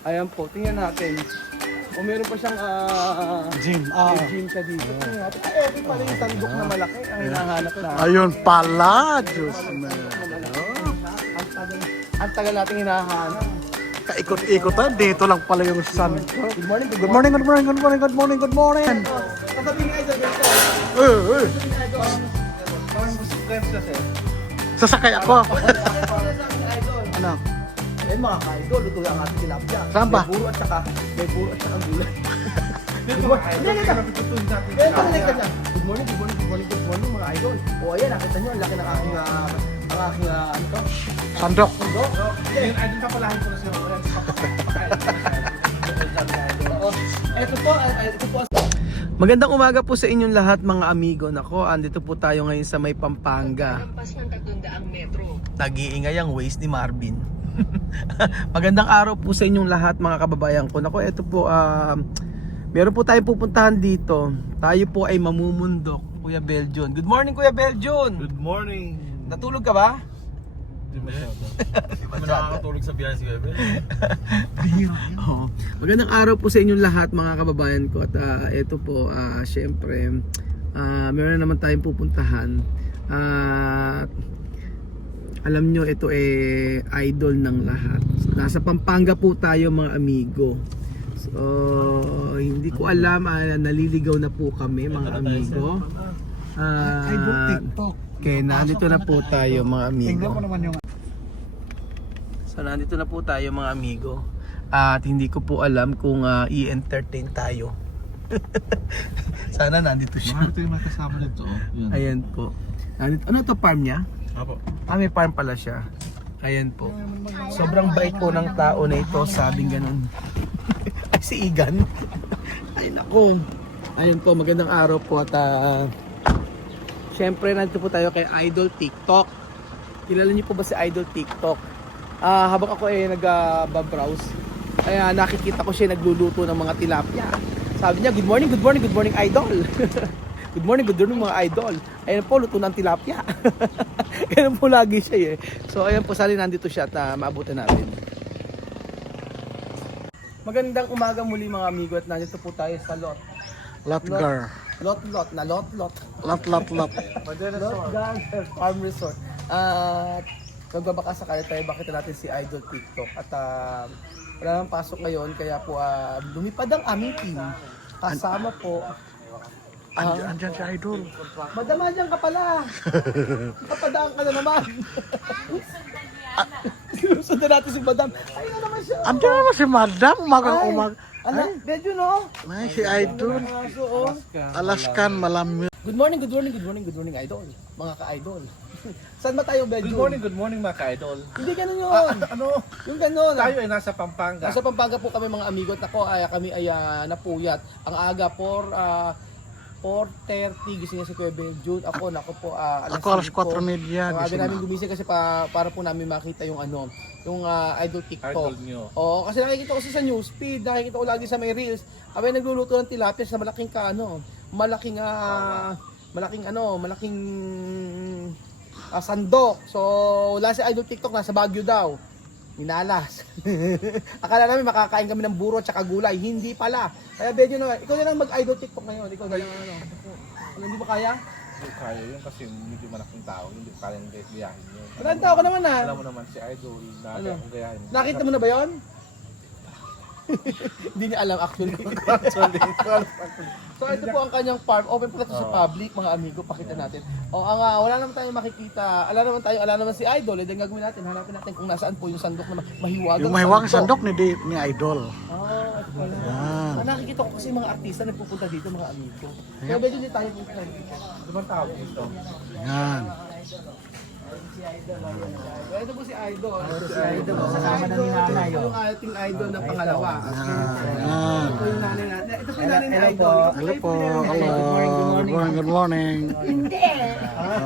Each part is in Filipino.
Ayan po, tingnan natin. O meron pa siyang Gym. may gym siya dito. Tingnan natin. Ay, okay pala yung sandok na malaki. Ang hinahanap na. Ayun pala, Diyos me. Ang tagal natin hinahanap. Kaikot-ikot tayo. Dito lang pala yung sun. Good morning, good Good morning, good morning, good morning, good morning, good morning. Kasabi nga ito dito. Eh. Parang gusto friends kasi. Sasakay ako. Ano? Eh mga ka-idol, luto ang ating tilapia. Saan ba? May buro at saka gulay. Good morning. Hindi ka natutunan natin. Kaya talaga ka dyan. Good morning, good morning, good morning, good morning mga idol. O ayan, nakita nyo, ang laki ng aking ano to? Sandok. Mundo. Yun, ay din papalahin ko na siya. Ito po. Magandang umaga po sa inyong lahat mga amigo. Nako, andito po tayo ngayon sa may Pampanga. Lampas ng 300 metro. Nag-iingay ang waist ni Marvin. Magandang araw po sa inyong lahat mga kababayan ko. Nako, ito po, meron po tayong pupuntahan dito. Tayo po ay mamumundok, Kuya Beljon. Good morning, Kuya Beljon. Good morning. Natulog ka ba? Hindi masyado. Hindi nakakatulog sa biyahe si Gabriel. Oh. Magandang araw po sa inyong lahat mga kababayan ko. At ito po, syempre, meron na naman tayong pupuntahan. Alam nyo, ito idol ng lahat. Nasa Pampanga po tayo mga amigo. So, hindi ko alam, naliligaw na po kami mga amigo. Idol TikTok. Okay, nandito na po tayo mga amigo. Tingnan mo naman yung So nandito na po tayo mga amigo. At hindi ko po alam kung i-entertain tayo. Sana nandito siya. Ito yung nakasama nito. Yun. Ayan po. Nandito, ano to, farm niya? Apo. May farm pala siya. Ayan po. Sobrang bait po ng tao na ito, sabing ganun. Ay, si Igan. Ay nako. Ayan po, magandang araw po. At syempre nandito po tayo kay Idol TikTok. Kilala niyo po ba si Idol TikTok? Habang ako nag-browse, ay nakikita ko siya nagluluto ng mga tilapia. Sabi niya, good morning, good morning, good morning idol. Good morning mga idol. Ayan po, luto ng tilapia. Ganun po lagi siya eh. So ayan po, sali nandito siya at maabutan natin. Magandang umaga muli mga amigo at nandito po tayo sa lot. Latgar. Lot. Lot. Lot Gar Farm Resort. At nagbabaka sakali tayo, bakit natin si Idol TikTok. At wala nang pasok ngayon, kaya po lumipad ang aming team. Kasama po. Andyan si Idol. Madama dyan ka pala. Kapadaan ka na naman. Sundan natin si Madam. Ayun naman siya. Andyan naman si Madam. Umagang. Ano? Medyo no? Ay, si Idol. Alaskan malamig. Good morning idol. Mga ka-idol. Saan ba tayo, Bedjo? Good morning mga ka-idol. Hindi ganun yun. Ano? Yung ganun. Tayo ay nasa Pampanga. Nasa Pampanga po kami mga amigo at ako kami ay napuyat. Ang aga 4:30 gising niya si Kuya Beljon. Ako Ako alas 4:30. Ang aga namin gumising kasi para po namin makita yung yung Idol TikTok. Idol nyo. Oo, kasi nakikita ko sa newsfeed, nakikita ko lagi sa may reels. Kami nagluluto ng tilapia sa malaking sandok. So, wala si Idol TikTok, nasa Baguio daw. Minalas. Akala namin makakain kami ng buro at saka gulay. Hindi pala. Kaya Bedyo na, ikaw na lang mag-Idol TikTok ngayon. Ikaw na lang hindi mo kaya? Hindi kaya yun kasi medyo malaking tao. Hindi kaya ng gayahin yun. Marang tao ka naman Alam mo naman si Idol na Ano? ang gayahin. Nakita mo na ba yon? Hindi niya alam actually. So ito po ang kanyang farm. Open po ito sa public, mga amigo. Pakita natin. Wala naman tayong makikita. Ala naman si Idol. Eh, then gagawin natin. Hanapin natin kung nasaan po yung sandok na mahiwagang Yung mahiwang sandok ni Idol. Ito pala. Yan. Nakikita ko kasi mga artista nagpupunta dito, mga amigo. Kaya medyo hindi tayo pupunta dito. Ano bang tawag dito? Yan. Ito po si Idol. Kasama na ni nanay. Ito yung ating idol na pangalawa. Yan. Ito yung nanay natin. Ito po yung nanay ni Idol. Hello po. Hello. Good morning.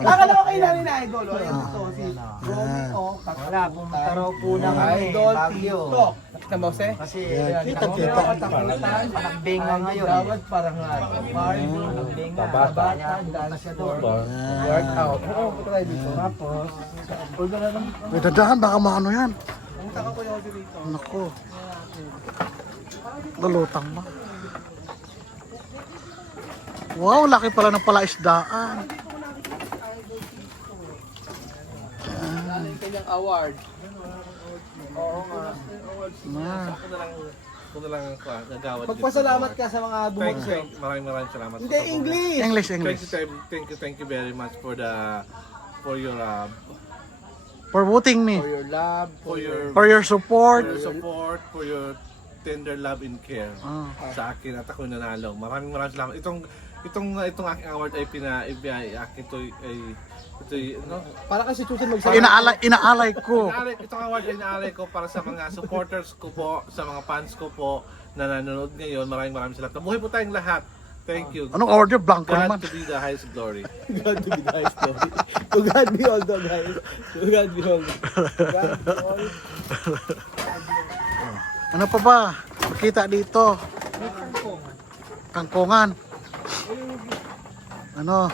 Akala ko kayo nanay ni Idol. Ayan ito si Romy. Wala, pumunta raw po ng Idol Baguio. TikTok. Nakita mo, Se? Kasi Kita. panagbenga ngayon. Dawad parang Panagbenga. Bata, Punta siya doon. workout. Oo, punta tayo dito. Tapos, May dadahan, baka maano yan. Ang taka ko yung dito. Naku. Lulutang ba? Wow, laki pala ng palaisdaan. Yung kanyang award. Oo nga. Kung na lang gagawad. Magpasalamat ka sa mga bumag sa'yo. Maraming salamat. Hindi, English! English. Thank you very much for your For voting me. For your love, For your support. support, for your tender love and care Ah. sa akin at ako nanalo. Maraming salamat. Itong aking award ay para kasi Chusen magsabi. Inaalay ko. Itong award ay inaalay ko para sa mga supporters ko po, sa mga fans ko po na nanonood ngayon. Maraming salamat. Mabuhay po tayong lahat. Thank you. Anong order? Blanco God naman. to be the highest glory. God to be the highest glory. To God be all the guys. To God be all. God be all. Ano pa ba? Makita dito. Kangkongan. Ano?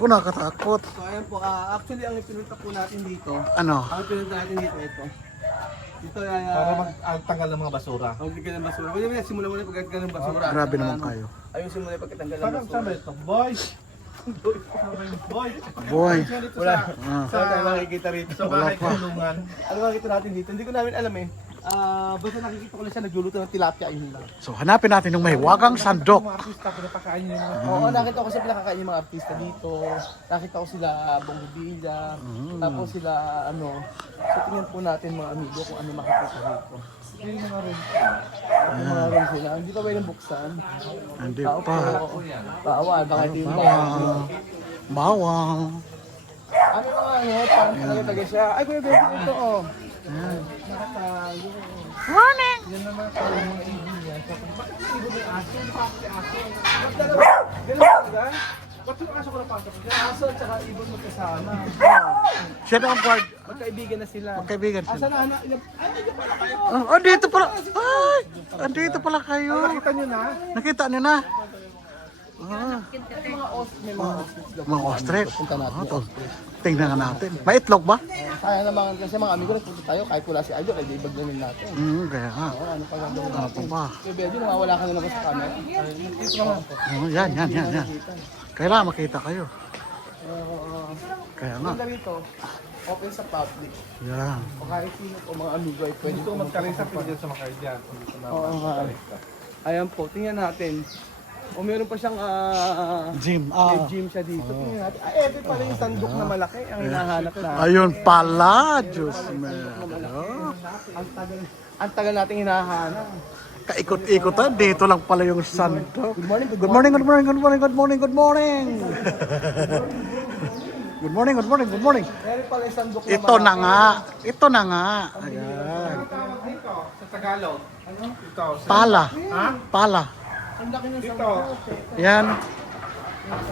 Ako nakatakot. So ayan po, actually ang ipinunta po natin dito, Ano? ang ipinunta natin dito ito. Dito ay Para magtanggal ng mga basura. pagkakita ng basura. Pwede mo yan, simulan mo na yung pagkakita ng basura. Grabe Saka, naman kayo. Ayun simulan yung pagkatanggal ng Saan basura. ba ito? Boys! Boy! Boy. Wala. Ah. Wala tayong makikita rito. Sa bahay Wala pa. kulungan. Ano makikita natin dito? Hindi ko namin alam eh. Basta nakikita ko lang siya nagluluto ng tilapia, ayun lang. So hanapin natin yung may wagang sandok. Mga artista, pinapakain niyo yung mga Oo, nakita ko sila pinakakain yung mga artista dito. Nakita ko sila Bongbilla. Tapos sila ano. So tingnan po natin mga amigo kung ano makikita dito. Yung mga room. Yung mga room sila. Hindi pa pwedeng buksan. Hindi Tao pa. po. Bawal. Baka ito yung bawal. Bawang. Ano mga ano? Parang talaga siya. Ay, kuya, kuya, ito oh. Nakatayo. Morning! Yan naman tayo mga ibon niya. So, bakit may ibon may aso? Bakit may aso? Ganun talaga? Ba't yung aso ko napasok? Yung aso at saka ibon magkasama. Siya na ang guard. Magkaibigan na sila. Magkaibigan Asa sila. na anak? Ay, dito pala kayo. Andito pala. Ay! Andito pala kayo. Nakita nyo na? Nakita niyo na? Ah, May mga ostrich. May mga ostrich. daw. mga ostrich. Punta natin. Ah, to. Tingnan nga natin. May itlog ba? Kaya naman kasi mga amigo nagpunta tayo kahit wala si Aldo, kaya ibag namin natin. Kaya nga. Oo, ano pa lang daw Ano pa natin. ba? Kaya Beljo, nawawala ka na naman sa camera. Oh, yan. Kailangan makita kayo. Oo. Kaya nga. Ganda rito, open sa public. Yan. O kahit sino po mga amigo ay pwede Dito po magkarisa, pwede sa mga dyan. Oo nga. Ayan po, tingnan natin. O meron pa siyang Gym. may gym siya dito. Tingnan natin. Ito pala yung sandok na malaki ang hinahanap na. Ayun pala. Diyos mero. Ang tagal nating hinahanap. Kaikot-ikotan. Dito lang pala yung sandok. Good morning, Good morning, good morning, good morning, good morning, good morning. Good morning, good morning, good morning. Meron pala yung sandok na Ito na malaki. nga. Ito na nga. Ayan. Dito, sa Tagalog. Dito, sa... Pala. Ha? Pala. Ang laki ng Dito. sandok. Yan.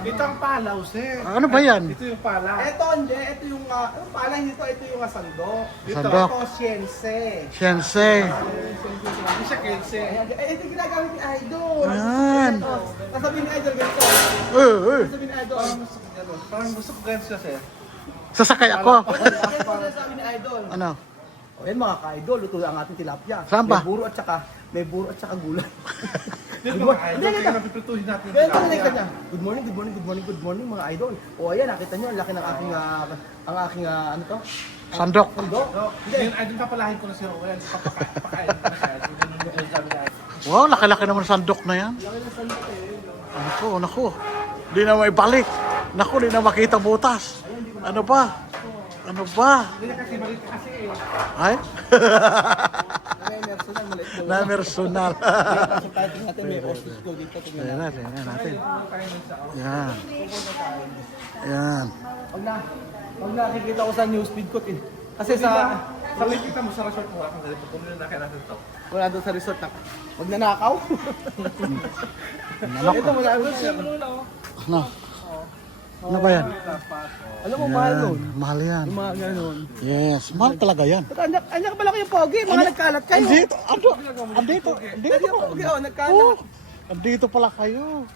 Dito ang palaw, sir. Ano ba yan? Dito yung pala. Ito hindi, ito yung pala dito, ito yung sandok. Sandok. Ito siyense. Siyensei. Hindi siya kense. Ito yung ginagamit ni Idol. Yan. Nasabi ni Idol ganito. Nasabi ni Idol. Parang gusto ko ganyan siya, sir. Sasakay ako. Ito nasabi ni Idol. Ano? O yan mga ka-idol, luto ang ating tilapia. Saan ba? May buro at saka gulay. Dito mga idol, kaya napiprituhin natin yung Ganito na tilapia. kanya. Good morning, good morning, good morning, good morning mga idol. O ayan, nakita nyo, ang laki ng aking, ano to? Sandok. Sandok. Ngayon, ay, papalahin ko na si Rowell. Papakain ko na siya. Yun yung sabi na. Wow, laki-laki naman ng sandok na yan. Naku. Di na may balik. Naku, di na makita butas. Ano ba? Hindi na kasi maliit kasi eh. Ay? May personal, maliit ko. Na personal. Kasi tayo tingnan natin, may ostrich ko dito. Tingnan natin. Tingnan natin. Yan. Yan. Pag nakikita ko sa newsfeed ko, kasi sa Nakikita mo sa resort mo, akong ganito. Pumili na kaya natin ito. wala doon sa resort na magnanakaw. Ito mo na, Ano? Ano ba yan? alam mo, mahal nun. Mahal yan. Yung mga ganun. Yes, mahal talaga yan. Anyak ba lang yung pogi? Mga nagkalat kayo. Andito. Andito Andito. pogi, oh, nagkalat. Oh, andito pala kayo.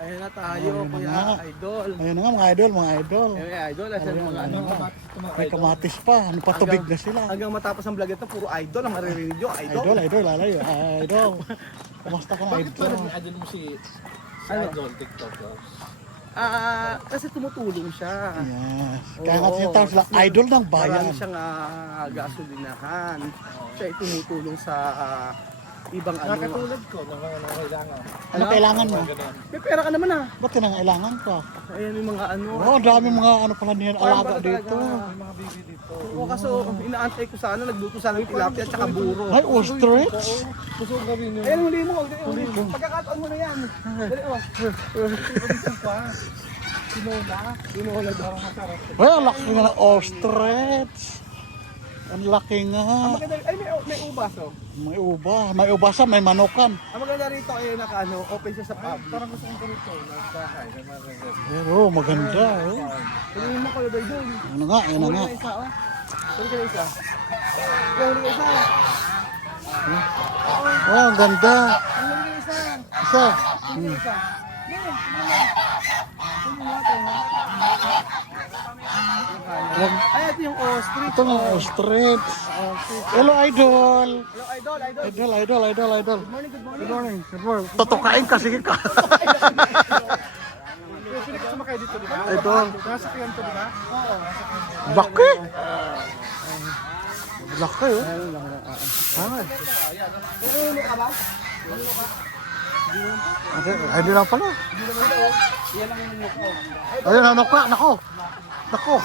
Ayan na tayo, Ayun Kuya na. Idol. Ayun na nga mga idol, mga idol. Ayun, Idol. Asan yung mga ano? May kamatis pa, ano pa tubig na sila. Hanggang matapos ang vlog ito, puro Idol ang maririnig nyo. Idol, idol, alay, idol. Kamusta ka na Bakit ba idol? nag-idol mo si Idol TikTokers? Kasi tumutulong siya. Yes. Kaya nga Oo. tinatawag sila idol ng Marami bayan. siyang gasolinahan. Siya ay tumutulong sa ibang ano. Nakatulad ko ng mga kailangan. Ano kailangan mo? May pera ka naman ah. Ba't kinangailangan ka? Ayan yung mga ano. Oo, ang dami mga ano pala niyan alaga dito. Mga baby dito. Oo, kaso inaantay ko sana, nagluto sana ng tilapia at saka buro. Ay, ostrich? Gusto ko gawin yun. Ayan, huli mo. Huli mo. Pagkakataon mo na yan. Dali, oh. Tinola daw. Ay, ang laki nga ng ostrich. Ang laki nga. Maganda, ay may ubas oh. May uba. May ubasa, may manukan. Ang maganda rito ay naka-ano, open siya sa public. Parang gusto kong ganito. Nagbahay. Nagbahay. Pero maganda. Oh. Huli mo ko ba doon? Ano nga, ano Huli nga. ka isa oh. Huli ka isa. Huli ka isa. Oh, ang ganda. Huli ka isa. Isa. Huli ka isa. Ay, ito yung ostrich. Ito nga, ostrich. Hello, idol. Hello, Idol, Idol. Idol, idol, idol, idol. Good morning, good morning. Good morning. Good morning. Tutukain ka, sige ka. Sino ka sumakay dito, di ba? Idol. Nasakyan to, di ba? Laki. Laki, oh. Ah. Ano ka ba? Ay, hindi lang pala. Ayun, ano ka? Nako. Nako.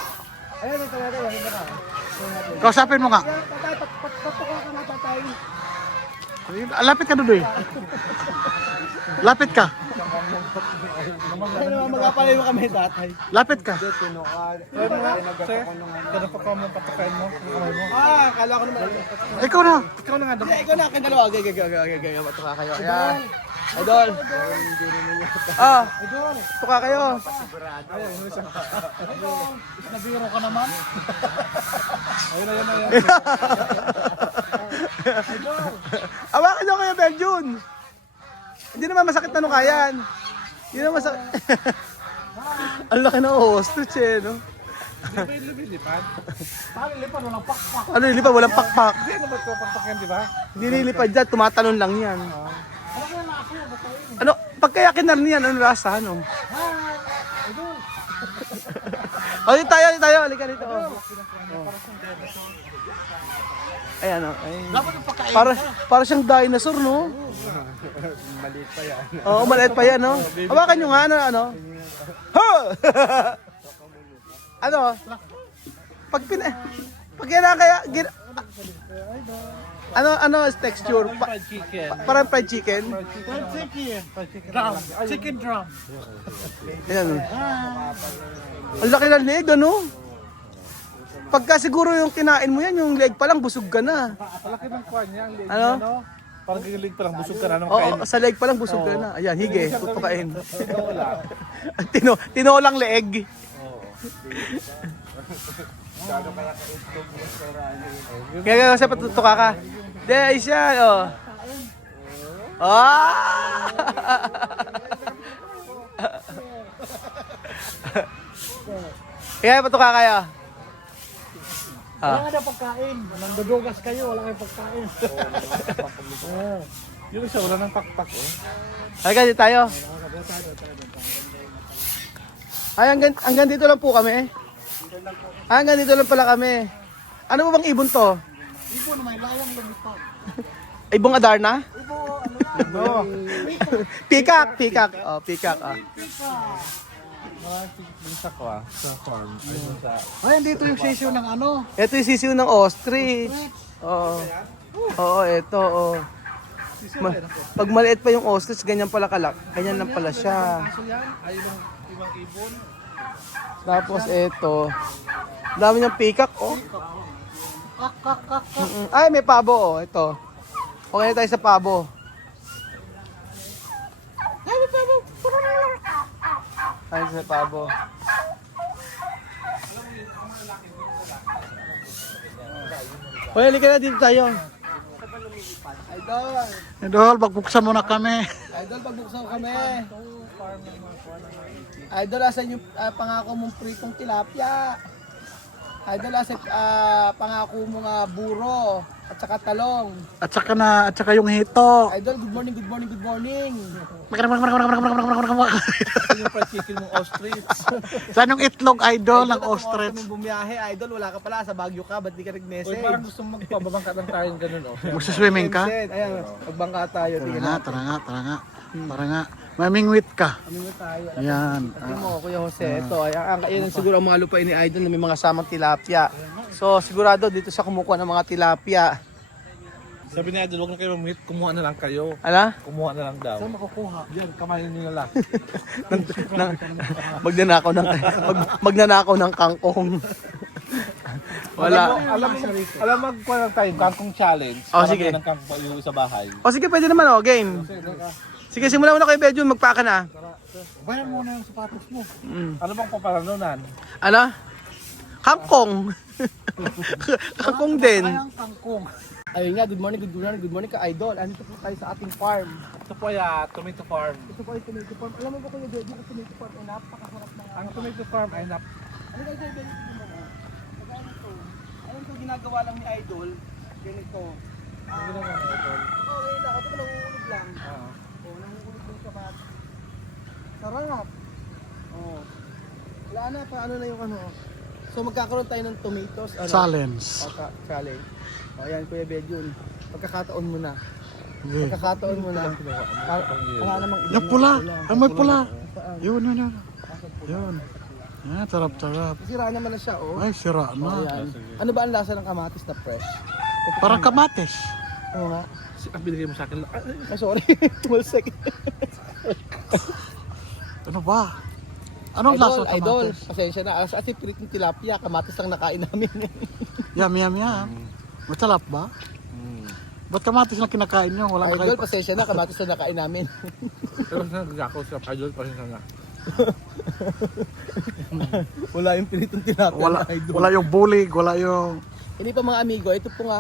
Ayan, ang talaga. Yan na ka. Kausapin mo nga. Tatay, patukaw ka na, tatay. Lapit ka doon, eh. Lapit ka. Ay, naman magkapalay mo kami, tatay. Lapit ka. Kaya pa mo patukain mo. Ah, kala ko naman. Ikaw na. Ikaw na nga. Hindi, ikaw na, kayong dalawa. Gaya, matuka kayo. Ayan. Idol. Ah, tuka kayo. Nabiro ka naman. Awakan nyo kayo, Beljun. Hindi naman masakit na nukayan. Hindi naman masakit. Ang laki ng ostrich eh, no? Di ba yung lumilipad? Ano nilipad? Walang pakpak. Hindi ano ba ito patakyan, di ba? Hindi nilipad dyan, tumatalon lang yan. Ano, pagkayakin na rin yan, ano lasa, ano? O, dito tayo, halika dito. Oh. Ayan, oh. Ay. Para siyang dinosaur, no? Maliit pa yan. Oo, maliit pa yan, no? Hawakan nyo nga, ano? Ha! Ano? Pag yan kaya, ano texture? Chicken. Parang fried chicken? Drum. Chicken drum. Ayan, oh. Ang laki ng leg, ano? Pagka siguro yung kinain mo yan, yung leg pa lang, busog ka na. Palaki ng kwan niya. Ang liit Ano? niya, no? Parang gilig pa lang. Busog ka na. Anong Oo, sa leg pa lang, busog ka na. Ayan, hige, tutukain. wala. Tinolang leeg. Kaya kasi patutuka ka. Hindi, ayos yan, oh. Ah! Kaya patuka kayo. Wala na pagkain. Nandudugas kayo, wala kayong pagkain. Yung isa, wala ng pakpak, oh. Halika dito tayo. Ay, hanggang dito lang po kami. Hanggang dito lang pala kami. Ano ba bang ibon to? Ibon, may layang lumipad. Ibong Adarna? No. Peacock. Oh, peacock. Oh. Sa kwa. Sa farm. Ay, dito yung session ng ano. Ito yung sisiw ng ostrich. Oo. Oo, ito. Oh. Pag maliit pa yung ostrich, ganyan pala kalak. Ganyan lang pala siya. So yan, ay yung ibang ibon. Tapos ito. Dami niyang peacock, oh. Ay, may pabo, oh. Ito. Okay na tayo sa pabo. Ay, may pabo. Ay, sa pabo. Hoy, halika na dito tayo. Idol, Idol, magbuksan mo na kami. idol, pagbuksan kami. Idol, asan yung pangako mong pritong tilapia? Idol, asan pangako mong buro at saka talong? At saka yung hito. Idol, good morning, good morning, good morning. Yung fried chicken mong ostrich. Saan yung itlog, idol, ng ostrich? Kami bumiyahe, Idol, wala ka pala, sa Baguio ka, ba't di ka Uy, nag-message? parang gusto mong magpababangka lang tayo ganun, oh. Magsiswimming ka? Vincent, ayan, magbangka tayo. Tara Tingnan nga, natin. tara nga, tara nga. Tara nga. Mamingwit ka. Kami mo tayo. Yan. Tingnan mo, Kuya Jose, ito, ayan siguro ang mga lupain ni Idol na may mga samang tilapia. So, sigurado dito siya kumukuha ng mga tilapia. Sabi ni Idol, huwag na kayo mamit, kumuha na lang kayo. Ala? Kumuha na lang daw. Saan makukuha? Yan, kamayin nyo na lang. Magnanakaw ng kangkong. Wala. Alam magkuha lang tayo, kangkong challenge. Oh, Para sige. may ng kangkong yung sa bahay. O sige, pwede naman game. Sige, simulan mo na kayo, Bedjun, magpaka na. Bayan mo na yung sapatos mo. Mm. Ano bang paparanunan? Ano? Kangkong. Kangkong din. Kangkong. Ayun nga, good morning, good morning, good morning ka, Idol. Andito po tayo sa ating farm. Ito po ay tomato farm. Ito po ay tomato farm. Alam mo ba Kuya Bedjun, ang tomato farm ay napakasarap ng Ang tomato farm ay Ano guys, Bedjun, tingnan mo. Kagaya nito. Alam ko, ginagawa lang ni Idol. Ganito. ginagawa ni Idol? Okay lang, ito ko nanguulog lang. Oh, nanguulog lang sa bat. Sarap. Oh. Wala na, paano na yung ano. So magkakaroon tayo ng tomatoes. Challenge. Challenge. O ayan, Kuya Bedjun. Pagkakataon mo na. Okay. Pagkakataon mo na. Wala namang ilan Yung na pula. pula. Ay, may pula. Saan? Yun. Yun. Yan, sarap. Sira naman na siya, oh. Ay, sira Oh, na. ayan. Ano ba ang lasa ng kamatis na fresh? Parang kamatis. Oo nga. Binigay mo sa akin. Ay, sorry. One second. Ano ba? Anong lasa ng Idol, kamatis? pasensya na. As pilit ng tilapia, kamatis lang nakain namin. Yum. Masarap ba? Ba't kamatis lang kinakain nyo? Walang Idol, kakain. pasensya na, kamatis lang nakain namin. Pero nagagaw siya. Idol pa rin na. Wala yung pilitong tilapia Wala, na Idol. wala yung bulig, wala yung... Hindi pa mga amigo, ito pong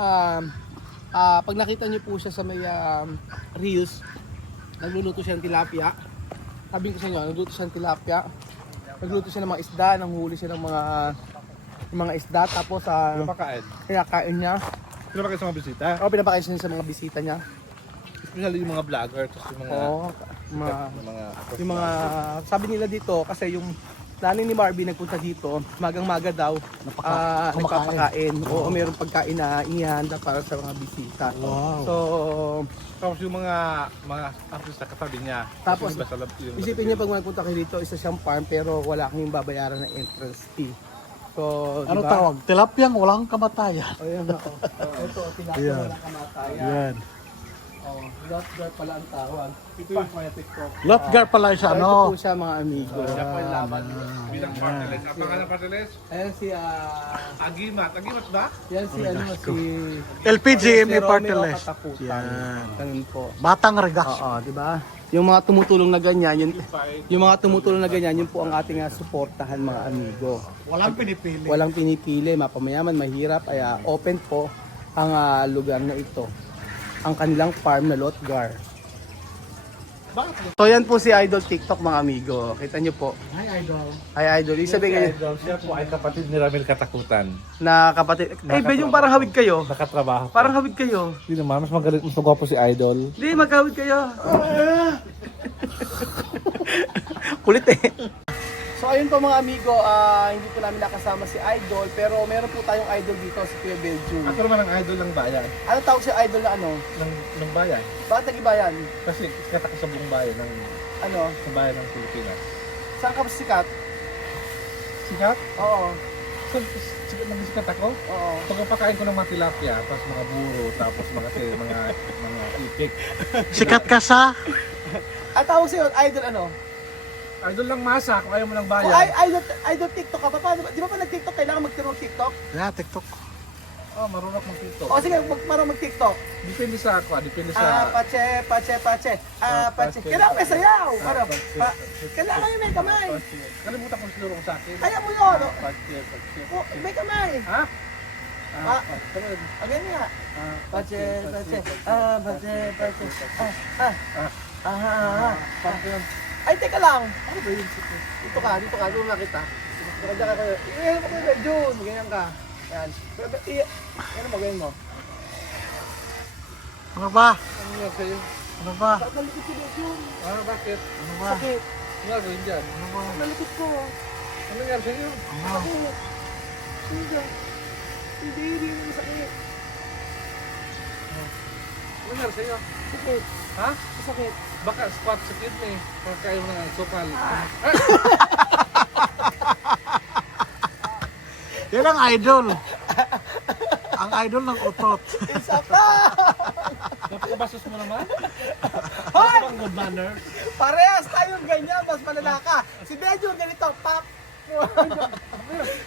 pag nakita niyo po siya sa may reels, nagluluto siya ng tilapia. Sabihin ko sa inyo, nagluluto siya ng tilapia. Nagluto siya ng mga isda, nanghuli siya ng mga isda, tapos Pinapakain. kinakain niya. Pinapakain sa mga bisita. O pinapakain siya sa mga bisita niya. Especially yung mga vlogger. Tapos yung mga... Oo, mga yung mga, sabi nila dito, kasi yung nanay ni Marvin nagpunta dito, magang-maga daw, nagpapakain. Oo, mayroong pagkain na inihanda para sa mga bisita. Wow. So, Tapos yung mga artista katabi niya. Tapos, yung basta yung isipin niyo pag magpunta kayo dito, isa siyang farm pero wala kang babayaran ng entrance fee. So, Ano diba? tawag? Tilapyang walang kamatayan. O yan ako. Ito, tilapia Yan. walang kamatayan. Yan. Oh, Lotgar pala ang tawag. Ito yung mga TikTok. Lotgar pala siya, Ito no? po siya mga amigo. Siya po yung laban bilang partiles. Ang pangalan partiles? Ayan si, Agimat. Agimat ba? yan si, si LPGMA Romeo party list. Katakutan. Yan. Ganun po. Batang regas. Oo, di ba? Yung mga tumutulong na ganyan, yung mga tumutulong na ganyan, yun po ang ating suportahan mga amigo. Walang pinipili. Walang pinipili, mapamayaman, mahirap, ay open po ang lugar na ito. Ang kanilang farm na Lotgar. So yan po si Idol TikTok mga amigo. Kita nyo po. Hi, idol. Ay Idol, ibig sabihin Siya po ay kapatid ni Ramil Katakutan. na kapatid. Eh, yung parang hawid kayo. Nakatrabaho. Parang hawid kayo. Hindi naman, mas magaling, mas magwapo si Idol. Hindi, maghawid kayo. Kulit eh. So ayun po mga amigo, hindi po namin nakasama si Idol, pero meron po tayong idol dito, si Kuya Belju. Ako naman ang idol ng bayan. Ano tawag si Idol na ano? Ng bayan. Bakit nag-ibayan? Kasi sikat ako sa buong bayan ng Ano? sa bayan ng Pilipinas. Saan ka ba sikat? Sikat? Oo. Sikat ako? Oo. Pagpapakain ko ng mga tilapia, tapos mga buro, tapos mga ipik. Sikat ka sa? Ang tawag sa'yo, Idol ano? Idol lang masa, kung ayaw mo ng Kung bayan. idol TikTok ka, paano ba? Di ba pa nag-TikTok, kailangan magturo ng TikTok? Yeah, TikTok. Oh, marunong mag-TikTok. O sige, parang mag-TikTok. Depende sa ako, depende sa... Pache. pache. Kailangan may sayaw. Parang, kailangan yung may kamay. Kalimutan ko siguro sa akin. Kaya mo yun. Pache. Oh, may kamay. Ha? Again nga. Pache. Pache. Ay, teka lang. Ano ba yun? Dito ka, doon na kita. Dito ka, iyan mo ko Jun. Ganyan ka. Yan. Ano mo, ganyan mo. Ano ba? Ano nga sa'yo? Ano ba? Bakit nalikot si Jun? Ah, bakit? Ano ba? Sakit. Ano nga gawin dyan? Ano ba? Nalikot ko. Ano nga sa'yo? Ano? Sakit. Hindi. Hindi sakit. Ano nga sa'yo? Sakit. Ha? Sakit. Baka squat sa kidney. Pag kayo ng sukal. Yan ang idol. Ang idol ng utot. Isa pa! Napakabasos mo naman? Hoy! Ang good manner. Parehas tayong ganyan, mas malala ka. Si Benjo ganito, pak!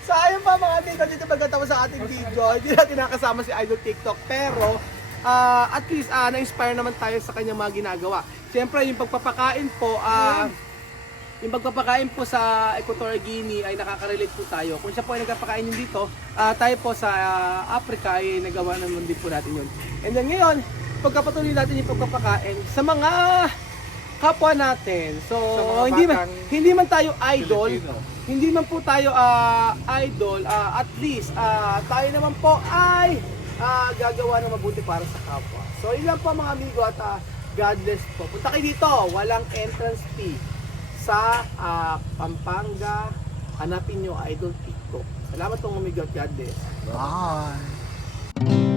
So ayun pa mga amigo, dito magkatawa sa ating video. Hindi natin nakasama si Idol TikTok, pero at least na-inspire naman tayo sa kanyang mga ginagawa. Siyempre yung pagpapakain po, yung pagpapakain po sa Equatorial Guinea ay nakaka-relate po tayo. Kung siya po ay nagpapakain dito, tayo po sa Africa ay nagawa naman din po natin yun. And then ngayon, pagkapatuloy natin yung pagpapakain sa mga kapwa natin. So, Sa mga batang hindi man tayo idol, Pilipino. hindi man po tayo idol, at least tayo naman po ay gagawa ng mabuti para sa kapwa. So, yun lang po mga amigo at God bless po. Punta kayo dito, walang entrance fee sa Pampanga. Hanapin nyo Idol TikTok. Salamat po mga amigo at God bless. Bye.